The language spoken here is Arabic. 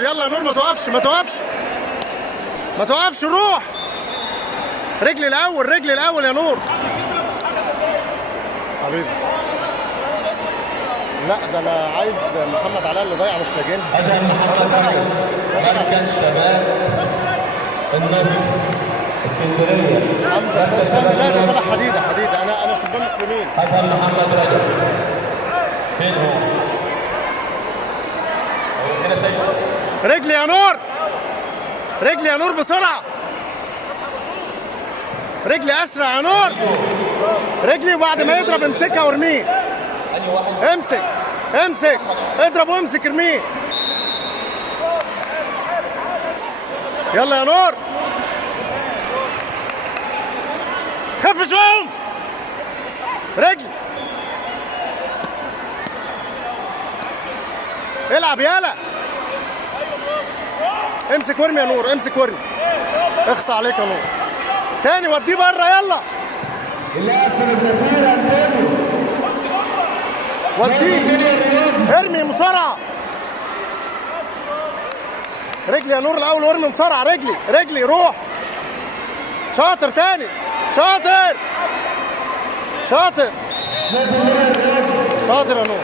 يلا يا نور، ما توقفش ما توقفش ما توقفش، روح رجلي الاول، رجلي الاول يا نور حبيبي. لا ده انا عايز محمد علاء اللي ضايع مش لاجين. هذا محمد علاء مركز شباب النصر اسكندريه. حمزه سيد، لا ده تبع حديده حديده، انا سلطان مسلمين. هذا محمد رجب فين هو؟ هنا شيء. رجلي يا نور، رجلي يا نور بسرعه، رجلي اسرع يا نور، رجلي وبعد ما يضرب امسكها وارميه. امسك امسك، اضرب وامسك ارميه. يلا يا نور، خف شويه، رجلي العب يالا، امسك وارمي يا نور، امسك وارمي، اخصى عليك يا نور، تاني وديه بره يلا، وديه ارمي بسرعه، رجلي يا نور الاول وارمي بسرعه، رجلي رجلي روح، شاطر تاني، شاطر شاطر شاطر يا نور.